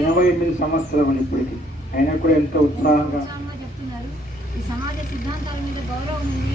ఎనభై ఎనిమిది సంవత్సరములు ఇప్పటికి. అయినా కూడా ఎంతో ఉత్సాహంగా. ఉత్సాహంగా చెప్తున్నారు. ఈ సమాజ సిద్ధాంతాల మీద గౌరవం ఉంది.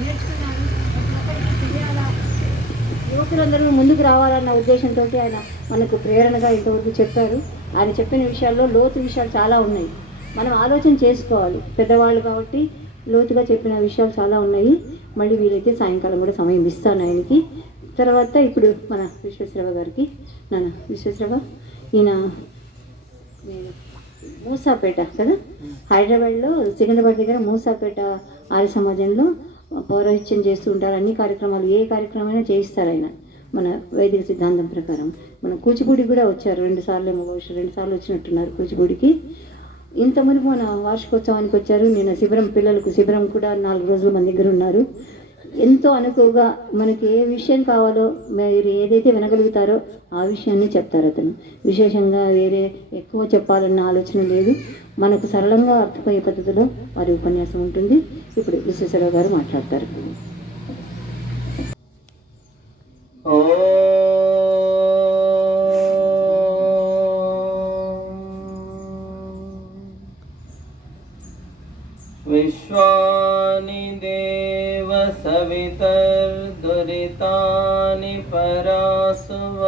నేర్చుకున్నారు. ప్రతి ఒక్కరికి తెలియాలా? యువకులందరూ ముందుకు రావాలన్న ఉద్దేశంతో ఆయన మనకు ప్రేరణగా ఇంతవరకు చెప్పారు. ఆయన చెప్పిన విషయాల్లో లోతు విషయాలు చాలా ఉన్నాయి. మనం ఆలోచన చేసుకోవాలి. పెద్దవాళ్ళు కాబట్టి లోతుగా చెప్పిన విషయాలు చాలా ఉన్నాయి. మళ్ళీ వీలైతే సాయంకాలం కూడా సమయం ఇస్తాను ఆయనకి. తర్వాత ఇప్పుడు మన విశ్వేశ్వరరావు గారికి. నాన్న విశ్వేశ్వరరావు ఈయన మూసాపేట కదా? హైదరాబాద్లో సికింద్రాబాద్ దగ్గర మూసాపేట ఆర్య సమాజంలో పౌరోహిత్యం చేస్తూ ఉంటారు. అన్ని కార్యక్రమాలు ఏ కార్యక్రమైనా చేయిస్తారు ఆయన. మన వైదిక సిద్ధాంతం ప్రకారం. మన కూచిపూడి కూడా వచ్చారు. రెండు సార్లు ఏమో బహుశా రెండు సార్లు వచ్చినట్టున్నారు కూచిపూడికి. ఇంతమంది మన వార్షికోత్సవానికి వచ్చారు. నేను శిబిరం పిల్లలకు శిబిరం కూడా నాలుగు రోజులు మన దగ్గర ఉన్నారు. ఎంతో అనుకువగా మనకి ఏ విషయం కావాలో మీరు ఏదైతే వినగలుగుతారో ఆ విషయాన్ని చెప్తారు అతను. విశేషంగా వేరే ఎక్కువ చెప్పాలన్న ఆలోచన లేదు. మనకు సరళంగా అర్థమయ్యే పద్ధతిలో వారి ఉపన్యాసం ఉంటుంది. ఇప్పుడు విశ్వేశ్వరరావు గారు మాట్లాడతారు. परासुव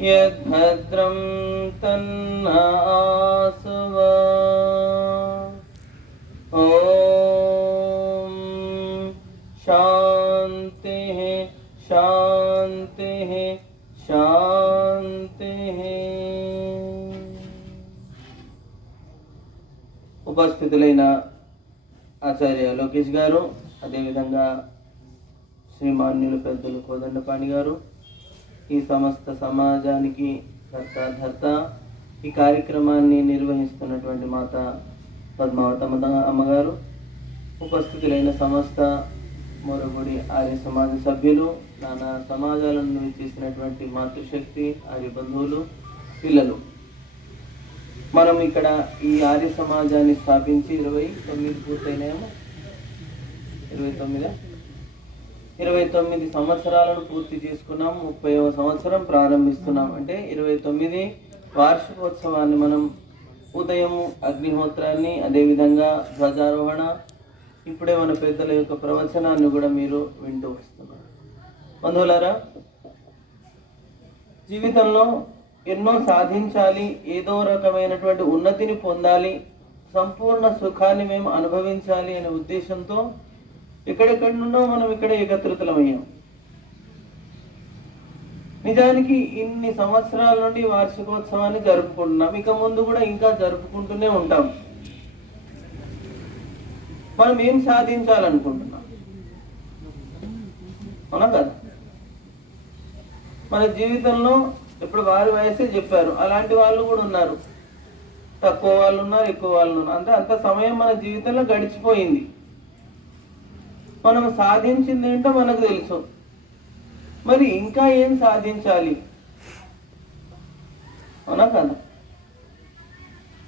यद्भद्रं तन्न आसुव ॐ शान्तिः शान्तिः शान्तिः ఉపస్థితులైన ఆచార్య లోకేష్ గారు అదేవిధంగా శ్రీమాన్యులు పెద్దలు కోదండపాణి గారు ఈ సమస్త సమాజానికి కర్త ధర్త ఈ కార్యక్రమాన్ని నిర్వహిస్తున్నటువంటి మాత పద్మావతమ్మ అమ్మగారు ఉపస్థితులైన సమస్త మొరగుడి ఆర్య సమాజ సభ్యులు నానా సమాజాల నుండి చేసినటువంటి మాతృశక్తి ఆర్య బంధువులు పిల్లలు. మనం ఇక్కడ ఈ ఆర్య సమాజాన్ని స్థాపించి ఇరవై తొమ్మిది పూర్తయినాయేమో ఇరవై తొమ్మిది? ఇరవై తొమ్మిది సంవత్సరాలను పూర్తి చేసుకున్నాం ముప్పైవ సంవత్సరం ప్రారంభిస్తున్నాం. అంటే ఇరవై తొమ్మిది వార్షికోత్సవాన్ని మనం ఉదయం అగ్నిహోత్రాన్ని అదేవిధంగా ధ్వజారోహణ ఇప్పుడే మన పెద్దల యొక్క ప్రవచనాన్ని కూడా మీరు వింటూ వస్తున్నారు. బంధువులారా జీవితంలో ఎన్నో సాధించాలి ఏదో రకమైనటువంటి ఉన్నతిని పొందాలి సంపూర్ణ సుఖాన్ని మేము అనుభవించాలి అనే ఉద్దేశంతో ఎక్కడెక్కడి నుండో మనం ఇక్కడ ఏకత్రితలమయ్యాం. నిజానికి ఇన్ని సంవత్సరాల నుండి వార్షికోత్సవాన్ని జరుపుకుంటున్నాం. ఇక ముందు కూడా ఇంకా జరుపుకుంటూనే ఉంటాం. మనం ఏం సాధించాలనుకుంటున్నాం? అవునా కదా? మన జీవితంలో ఇప్పుడు వారి వయసే చెప్పారు. అలాంటి వాళ్ళు కూడా ఉన్నారు. తక్కువ వాళ్ళు ఉన్నారు ఎక్కువ వాళ్ళు ఉన్నారు. అంటే అంత సమయం మన జీవితంలో గడిచిపోయింది. మనం సాధించింది ఏంటో మనకు తెలుసు. మరి ఇంకా ఏం సాధించాలి? అవునా కదా?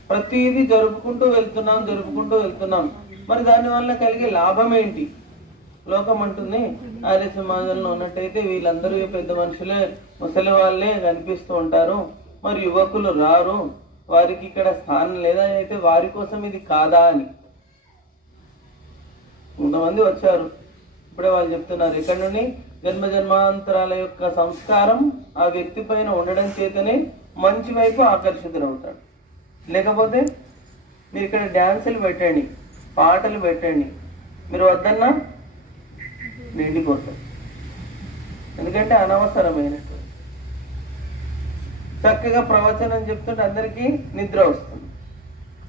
ప్రతిదీ జరుపుకుంటూ వెళ్తున్నాం జరుపుకుంటూ వెళ్తున్నాం. మరి దానివల్ల కలిగే లాభం ఏంటి? లోకం అంటుంది ఆర్య సమాజంలో ఉన్నట్టయితే వీళ్ళందరూ పెద్ద మనుషులే ముసలి వాళ్ళే కనిపిస్తూ ఉంటారు. మరి యువకులు రారు వారికి ఇక్కడ స్థానం లేదా అయితే వారి కోసం ఇది కాదా అని. కొంతమంది వచ్చారు. ఇప్పుడే వాళ్ళు చెప్తున్నారు ఇక్కడ నుండి జన్మ జన్మాంతరాల యొక్క సంస్కారం ఆ వ్యక్తి పైన ఉండడం చేతనే మంచి వైపు ఆకర్షితులవుతాడు లేకపోతే మీరు ఇక్కడ డ్యాన్సులు పెట్టండి పాటలు పెట్టండి మీరు వద్దన్నా నిండిపోతారు. ఎందుకంటే అనవసరమైన చక్కగా ప్రవచనం చెప్తుంటే అందరికీ నిద్ర వస్తుంది.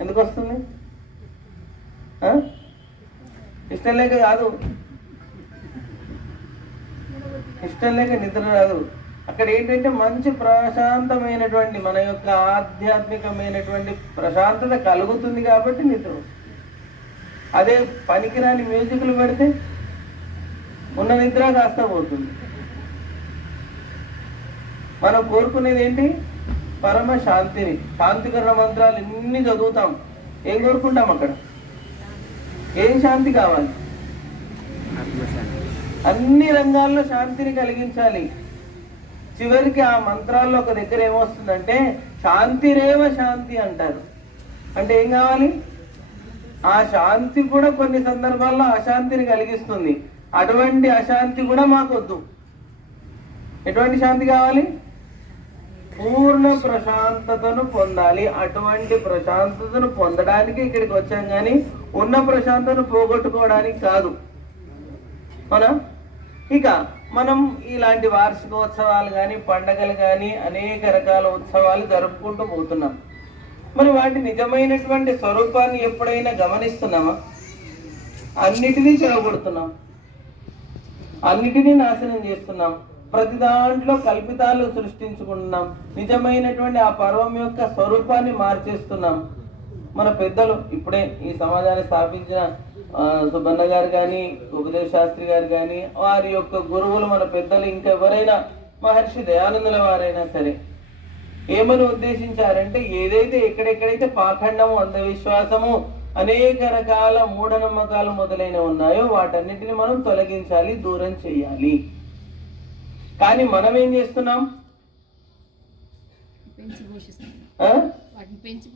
ఎందుకు వస్తుంది? ఇష్టం లేక కాదు. ఇష్టం లేక నిద్ర రాదు. అక్కడ ఏంటంటే మంచి ప్రశాంతమైనటువంటి మన యొక్క ఆధ్యాత్మికమైనటువంటి ప్రశాంతత కలుగుతుంది కాబట్టి నిద్ర అదే పనికిరాని మ్యూజిక్లు పెడితే ఉన్న నిద్ర కాస్త పోతుంది. మనం కోరుకునేది ఏంటి? పరమ శాంతిని శాంతికరణ మంత్రాలు ఎన్ని చదువుతాం ఏం కోరుకుంటాం అక్కడ? ఏం శాంతి కావాలి? అన్ని రంగాల్లో శాంతిని కలిగించాలి. చివరికి ఆ మంత్రాల్లో ఒక దగ్గర ఏమొస్తుందంటే శాంతిరేవ శాంతి అంటారు. అంటే ఏం కావాలి? ఆ శాంతి కూడా కొన్ని సందర్భాల్లో అశాంతిని కలిగిస్తుంది. అటువంటి అశాంతి కూడా మాకొద్దు. ఎటువంటి శాంతి కావాలి? పూర్ణ ప్రశాంతతను పొందాలి. అటువంటి ప్రశాంతతను పొందడానికి ఇక్కడికి వచ్చాం కానీ ఉన్న ప్రశాంతతను పోగొట్టుకోవడానికి కాదు. అవునా? ఇక మనం ఇలాంటి వార్షికోత్సవాలు కానీ పండగలు కానీ అనేక రకాల ఉత్సవాలు జరుపుకుంటూ పోతున్నాం. మరి వాటి నిజమైనటువంటి స్వరూపాన్ని ఎప్పుడైనా గమనిస్తున్నామా అన్నిటినీ చెడగొడుతున్నాం. అన్నిటినీ నాశనం చేస్తున్నాం. ప్రతి దాంట్లో కల్పితాలు సృష్టించుకుంటున్నాం నిజమైనటువంటి ఆ పర్వం యొక్క స్వరూపాన్ని మార్చేస్తున్నాం. మన పెద్దలు ఇప్పుడే ఈ సమాజాన్ని స్థాపించిన సుబ్బన్న గారు కానీ ఉపదేశ శాస్త్రి గారు కానీ వారి యొక్క గురువులు మన పెద్దలు ఇంకెవరైనా మహర్షి దయానందుల వారైనా సరే ఏమని ఉద్దేశించారంటే ఏదైతే ఎక్కడెక్కడైతే పాఖండము అంధవిశ్వాసము అనేక రకాల మూఢనమ్మకాలు మొదలైన ఉన్నాయో వాటన్నిటిని మనం తొలగించాలి దూరం చేయాలి. కానీ మనం ఏం చేస్తున్నాం?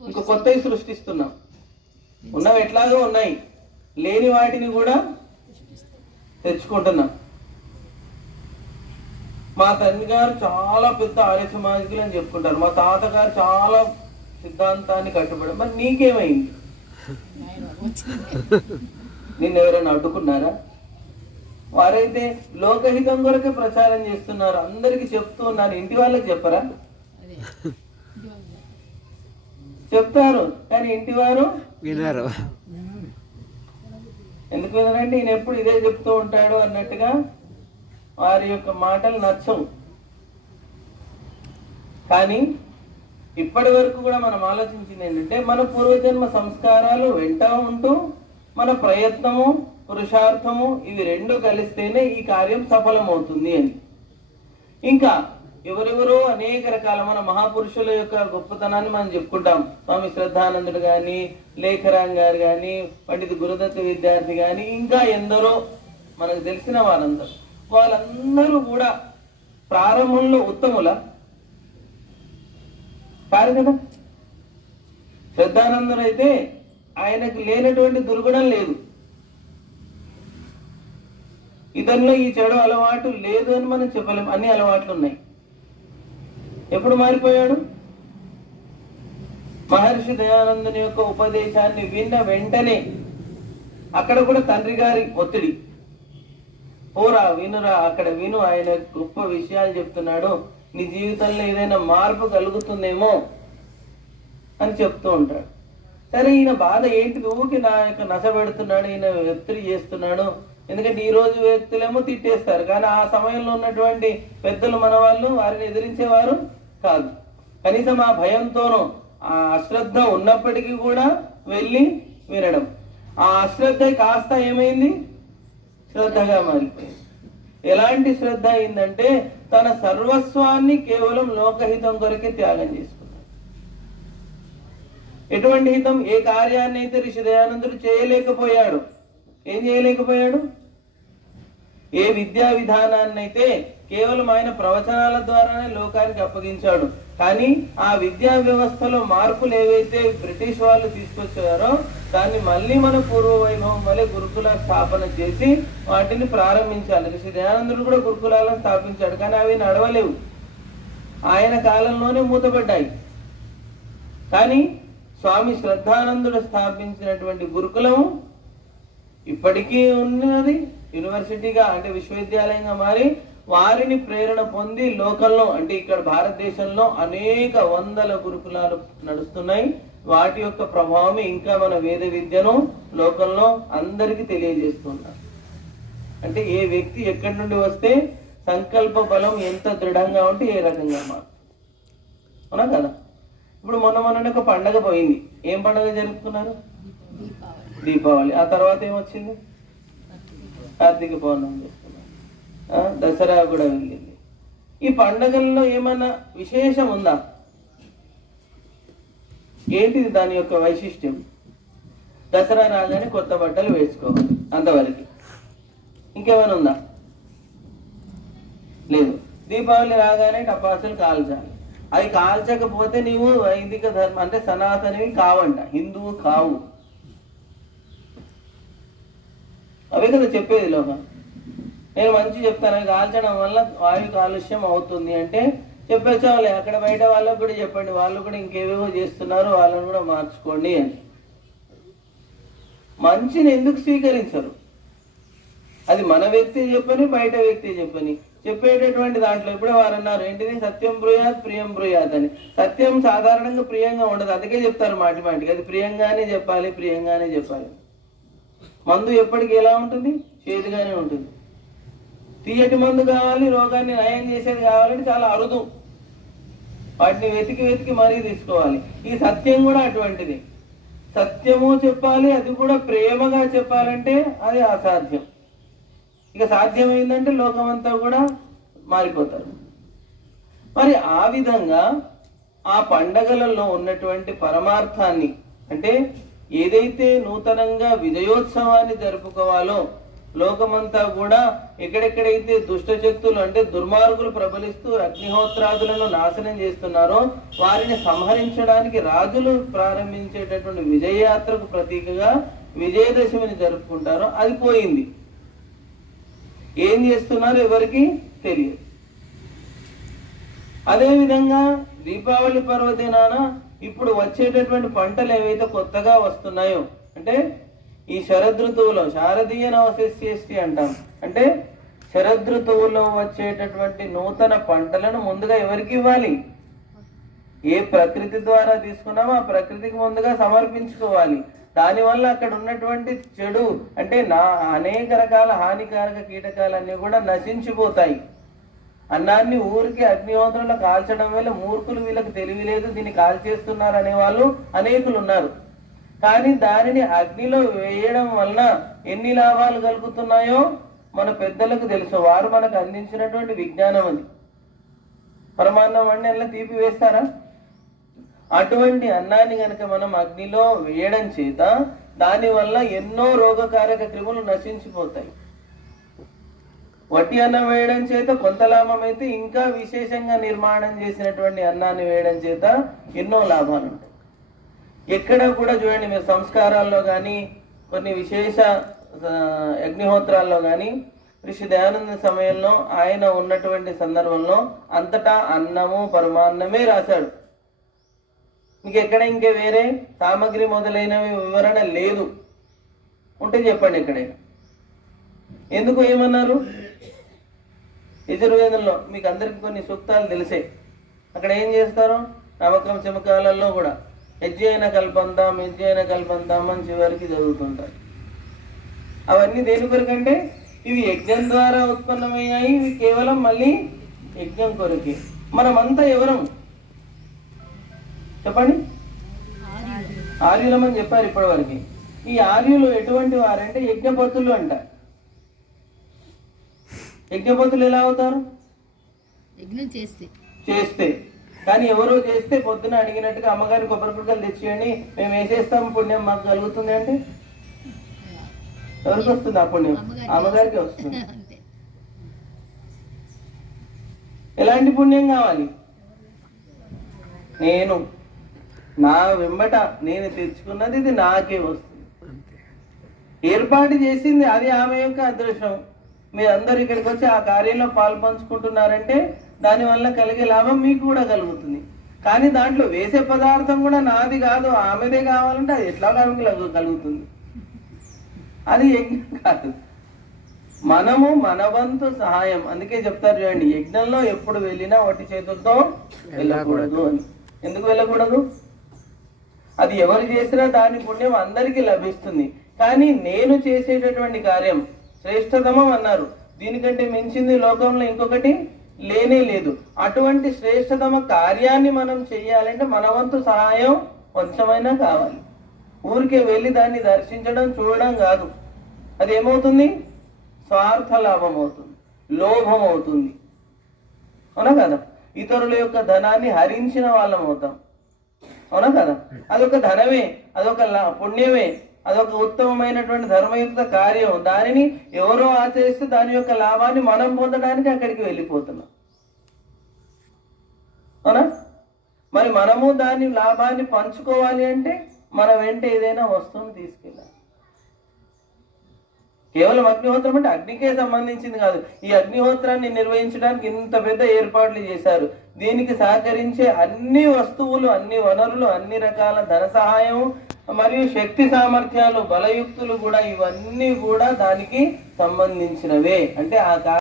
ఇంకో కొత్తవి సృష్టిస్తున్నాం. ఉన్నవి ఎట్లాగో ఉన్నాయి. లేని వాటిని కూడా తెచ్చుకుంటున్నాం. మా తండ్రి గారు చాలా పెద్ద ఆర్య సమాజికులు అని చెప్పుకుంటారు. మా తాతగారు చాలా సిద్ధాంతాన్ని కట్టుబడి మరి నీకేమైంది? నిన్ను ఎవరైనా అడ్డుకున్నారా? వారైతే లోకహితం కొరకే ప్రచారం చేస్తున్నారు. అందరికి చెప్తూ ఉన్నారు. ఇంటి వాళ్ళకి చెప్పరా? చెప్తారు. కానీ ఇంటి వారు వినరు. ఎందుకు వినరంటే ఈయన ఎప్పుడు ఇదే చెప్తూ ఉంటాడు అన్నట్టుగా వారి యొక్క మాటలు నచ్చవు. కానీ ఇప్పటి వరకు కూడా మనం ఆలోచించింది ఏంటంటే మన పూర్వజన్మ సంస్కారాలు వెంట ఉంటూ మన ప్రయత్నము పురుషార్థము ఇవి రెండు కలిస్తేనే ఈ కార్యం సఫలమవుతుంది అని. ఇంకా ఎవరెవరో అనేక రకాల మన మహాపురుషుల యొక్క గొప్పతనాన్ని మనం చెప్పుకుంటాం. స్వామి శ్రద్ధానందుడు కానీ లేఖరాం గారు కానీ పండిత గురుదత్త విద్యార్థి కానీ ఇంకా ఎందరో మనకు తెలిసిన వారందరూ. వాళ్ళందరూ కూడా ప్రారంభంలో ఉత్తముల. కాదు కదా? శ్రద్ధానందుడు అయితే ఆయనకు లేనటువంటి దుర్గుణం లేదు. ఇతనిలో ఈ చెడు అలవాటు లేదు అని మనం చెప్పలేం. అన్ని అలవాట్లు ఉన్నాయి. ఎప్పుడు మారిపోయాడు? మహర్షి దయానందుని యొక్క ఉపదేశాన్ని విన్న వెంటనే అక్కడ కూడా తండ్రి గారి ఒత్తిడి. పోరా వినురా అక్కడ విను. ఆయన గొప్ప విషయాలు చెప్తున్నాడు. నీ జీవితంలో ఏదైనా మార్పు కలుగుతుందేమో అని చెప్తూ ఉంటాడు. సరే ఈయన బాధ ఏంటి ఊకి నా యొక్క నశ పెడుతున్నాడు ఈయన ఒత్తిడి చేస్తున్నాడు. ఎందుకంటే ఈ రోజు వ్యక్తులేమో తిట్టేస్తారు. కానీ ఆ సమయంలో ఉన్నటువంటి పెద్దలు మన వాళ్ళు వారిని ఎదిరించేవారు కాదు. కనీసం ఆ భయంతోనూ ఆ అశ్రద్ధ ఉన్నప్పటికీ కూడా వెళ్ళి వినడం. ఆ అశ్రద్ధ కాస్త ఏమైంది? శ్రద్ధగా మారిపోయింది. ఎలాంటి శ్రద్ధ అయిందంటే తన సర్వస్వాన్ని కేవలం లోకహితం కొరకే త్యాగం చేసుకున్నాడు. ఎటువంటి హితం? ఏ కార్యాన్ని అయితే ఋషి దయానందుడు చేయలేకపోయాడు ఏం చేయలేకపోయాడు? ఏ విద్యా విధానాన్ని అయితే కేవలం ఆయన ప్రవచనాల ద్వారానే లోకానికి అప్పగించాడు. కానీ ఆ విద్యా వ్యవస్థలో మార్పులు ఏవైతే బ్రిటిష్ వాళ్ళు తీసుకొచ్చారో దాన్ని మళ్ళీ మన పూర్వ వైభవం వలె గురుకుల స్థాపన చేసి వాటిని ప్రారంభించాలి. శ్రీ దయానందుడు కూడా గురుకులాలను స్థాపించాడు కానీ అవి నడవలేవు. ఆయన కాలంలోనే మూతపడ్డాయి. కానీ స్వామి శ్రద్ధానందుడు స్థాపించినటువంటి గురుకులము ఇప్పటికీ ఉన్నది యూనివర్సిటీగా అంటే విశ్వవిద్యాలయంగా మారి వారిని ప్రేరణ పొంది లోకల్లో అంటే ఇక్కడ భారతదేశంలో అనేక వందల గురుకులాలు నడుస్తున్నాయి. వాటి యొక్క ప్రభావం ఇంకా మన వేద విద్యను లోకంలో అందరికీ తెలియజేస్తున్నారు. అంటే ఏ వ్యక్తి ఎక్కడి నుండి వస్తే సంకల్ప బలం ఎంత దృఢంగా ఉంటే ఏ రకంగా మారు. అవునా కదా? ఇప్పుడు మొన్న మొన్న ఒక పండగ పోయింది. ఏం పండగ జరుపుకున్నారు? దీపావళి. ఆ తర్వాత ఏమొచ్చింది? కార్తీక పౌర్ణమి చేసుకున్నాం దసరా కూడా వెళ్ళింది. ఈ పండగల్లో ఏమన్నా విశేషం ఉందా ఏంటిది దాని యొక్క వైశిష్ట్యం? దసరా రాగానే కొత్త బట్టలు వేసుకోవాలి అంతవరకు. ఇంకేమైనా ఉందా లేదు. దీపావళి రాగానే టపాసులు కాల్చాలి. అవి కాల్చకపోతే నీవు వైదిక ధర్మం అంటే సనాతనివి కావంట. హిందువు కావు. అవే కదా చెప్పేది లోక నేను మంచి చెప్తాను అవి కాల్చడం వల్ల వాయు కాలుష్యం అవుతుంది అంటే చెప్పేసావులే అక్కడ బయట వాళ్ళకు కూడా చెప్పండి వాళ్ళు కూడా ఇంకేవేవో చేస్తున్నారు వాళ్ళని కూడా మార్చుకోండి అని. మంచిని ఎందుకు స్వీకరించరు? అది మన వ్యక్తి చెప్పని బయట వ్యక్తి చెప్పని. చెప్పేటటువంటి దాంట్లో ఇప్పుడే వారు అన్నారు ఏంటిది? సత్యం బ్రూయాత్ ప్రియం బ్రూయాత్ అని. సత్యం సాధారణంగా ప్రియంగా ఉండదు అందుకే చెప్తారు మాటి మాటికి. అది ప్రియంగానే చెప్పాలి ప్రియంగానే చెప్పాలి. మందు ఎప్పటికీ ఎలా ఉంటుంది? చేదుగానే ఉంటుంది. తీయటి మందు కావాలి రోగాన్ని నయం చేసేది కావాలంటే చాలా అరుదు. వాటిని వెతికి వెతికి మరీ తీసుకోవాలి. ఈ సత్యం కూడా అటువంటిది. సత్యము చెప్పాలి అది కూడా ప్రేమగా చెప్పాలంటే అది అసాధ్యం. ఇక సాధ్యమైందంటే లోకమంతా కూడా మారిపోతారు. మరి ఆ విధంగా ఆ పండగలలో ఉన్నటువంటి పరమార్థాన్ని అంటే ఏదైతే నూతనంగా విజయోత్సవాన్ని జరుపుకోవాలో లోకమంతా కూడా ఎక్కడెక్కడైతే దుష్ట శక్తులు అంటే దుర్మార్గులు ప్రబలిస్తూ అగ్నిహోత్రాదులను నాశనం చేస్తున్నారో వారిని సంహరించడానికి రాజులు ప్రారంభించేటటువంటి విజయయాత్రకు ప్రతీకగా విజయదశమిని జరుపుకుంటారో అది పోయింది. ఏం చేస్తున్నారో ఎవరికి తెలియదు. అదేవిధంగా దీపావళి పర్వదినాన ఇప్పుడు వచ్చేటటువంటి పంటలు ఏవైతే కొత్తగా వస్తున్నాయో అంటే ఈ శరదృతువులో శారదీయ నవశిష్టి అంటాం. అంటే శరదృతువులో వచ్చేటటువంటి నూతన పంటలను ముందుగా ఎవరికి ఇవ్వాలి? ఏ ప్రకృతి ద్వారా తీసుకున్నామో ఆ ప్రకృతికి ముందుగా సమర్పించుకోవాలి. దానివల్ల అక్కడ ఉన్నటువంటి చెడు అంటే నా అనేక రకాల హానికారక కీటకాలన్నీ కూడా నశించిపోతాయి. అన్నాన్ని ఊరికి అగ్నిహోత్రంలో కాల్చడం వల్ల మూర్ఖులు వీళ్ళకి తెలివి లేదు దీన్ని కాల్చేస్తున్నారు అనే వాళ్ళు అనేకులు ఉన్నారు. కానీ దానిని అగ్నిలో వేయడం వలన ఎన్ని లాభాలు కలుగుతున్నాయో మన పెద్దలకు తెలుసు. వారు మనకు అందించినటువంటి విజ్ఞానం అది. పరమాన్నం వండి అలా తీపి వేస్తారా? అటువంటి అన్నాన్ని గనక మనం అగ్నిలో వేయడం చేత దానివల్ల ఎన్నో రోగకారక క్రిములు నశించిపోతాయి. వట్టి అన్నం వేయడం చేత కొంత లాభం అయితే ఇంకా విశేషంగా నిర్మాణం చేసినటువంటి అన్నాన్ని వేయడం చేత ఎన్నో లాభాలు ఉంటాయి. ఎక్కడ కూడా చూడండి మీరు సంస్కారాల్లో కానీ కొన్ని విశేష అగ్నిహోత్రాల్లో కానీ ఋషి దయానంద సమయంలో ఆయన ఉన్నటువంటి సందర్భంలో అంతటా అన్నము పరమాన్నమే రాశాడు. మీకు ఎక్కడ ఇంకా వేరే సామగ్రి మొదలైనవి వివరణ లేదు. ఉంటే చెప్పండి ఎక్కడైనా. ఎందుకు ఏమన్నారు? యజుర్వేదంలో మీకు అందరికి కొన్ని సూక్తాలు తెలిసే. అక్కడ ఏం చేస్తారు? నవకం చిమకాలలో కూడా యజ్ఞైన కల్పంతాం యజ్ఞైన కల్పంతాం అని చివరికి చదువుతుంటారు. అవన్నీ దేని కొరకంటే ఇవి యజ్ఞం ద్వారా ఉత్పన్నమయ్యాయి ఇవి కేవలం మళ్ళీ యజ్ఞం కొరకే. మనమంతా ఎవరం? చెప్పండి. ఆర్యులమని చెప్పారు ఇప్పటివరకు. ఈ ఆర్యులు ఎటువంటి వారంటే యజ్ఞపతులు అంట. యజ్ఞపతులు ఎలా అవుతారు? యజ్ఞం చేస్తే. చేస్తే. కానీ ఎవరో చేస్తే పొద్దున అడిగినట్టుగా అమ్మగారి కొబ్బరి కుక్కలు తెచ్చేయండి మేము వేసేస్తాం పుణ్యం మాకు కలుగుతుంది అంటే? ఎవరికి వస్తుంది ఆ పుణ్యం? అమ్మగారికి వస్తుంది. ఎలాంటి పుణ్యం కావాలి? నేను. నా వెంబట నేను తెచ్చుకున్నది ఇది నాకే వస్తుంది. ఏర్పాటు చేసింది అది ఆమె యొక్క అదృష్టం. మీరందరూ ఇక్కడికి వచ్చి ఆ కార్యంలో పాలు పంచుకుంటున్నారంటే దానివల్ల కలిగే లాభం మీకు కూడా కలుగుతుంది. కానీ దాంట్లో వేసే పదార్థం కూడా నాది కాదు ఆమెదే కావాలంటే అది ఎట్లా కలుగుతుంది? అది యజ్ఞం కాదు. మనము మనవంతు సహాయం. అందుకే చెప్తారు చూడండి యజ్ఞంలో ఎప్పుడు వెళ్ళినా ఒట్టి చేతులతో వెళ్ళకూడదు అని. ఎందుకు వెళ్ళకూడదు? అది ఎవరు చేసినా దాని పుణ్యం అందరికీ లభిస్తుంది. కానీ నేను చేసేటటువంటి కార్యం శ్రేష్టతమం అన్నారు. దీనికంటే మించింది లోకంలో ఇంకొకటి లేనే లేదు. అటువంటి శ్రేష్టతమ కార్యాన్ని మనం చేయాలంటే మన వంతు సహాయం కొంచెమైనా కావాలి. ఊరికే వెళ్ళి దాన్ని దర్శించడం చూడడం కాదు. అది ఏమవుతుంది? స్వార్థ లాభం అవుతుంది లోభం అవుతుంది అవునా కదా? ఇతరుల యొక్క ధనాన్ని హరించిన వాళ్ళం అవుతాం అవునా కదా? అదొక ధనమే అదొక లా- పుణ్యమే. అదొక ఉత్తమమైనటువంటి ధర్మయుక్త కార్యం. దానిని ఎవరో ఆచరిస్తే దాని యొక్క లాభాన్ని మనం పొందడానికి అక్కడికి వెళ్ళిపోతున్నాం. అవునా? మరి మనము దాని లాభాన్ని పంచుకోవాలి అంటే మన వెంట ఏదైనా వస్తువుని తీసుకెళ్ళాలి. కేవలం అగ్నిహోత్రం అంటే అగ్నికే సంబంధించింది కాదు. ఈ అగ్నిహోత్రాన్ని నిర్వహించడానికి ఇంత పెద్ద ఏర్పాట్లు చేశారు. దీనికి సహకరించే అన్ని వస్తువులు అన్ని వనరులు అన్ని రకాల ధన సహాయం మరియు శక్తి సామర్థ్యాలు బలయుక్తులు కూడా ఇవన్నీ కూడా దానికి సంబంధించినవే. అంటే ఆ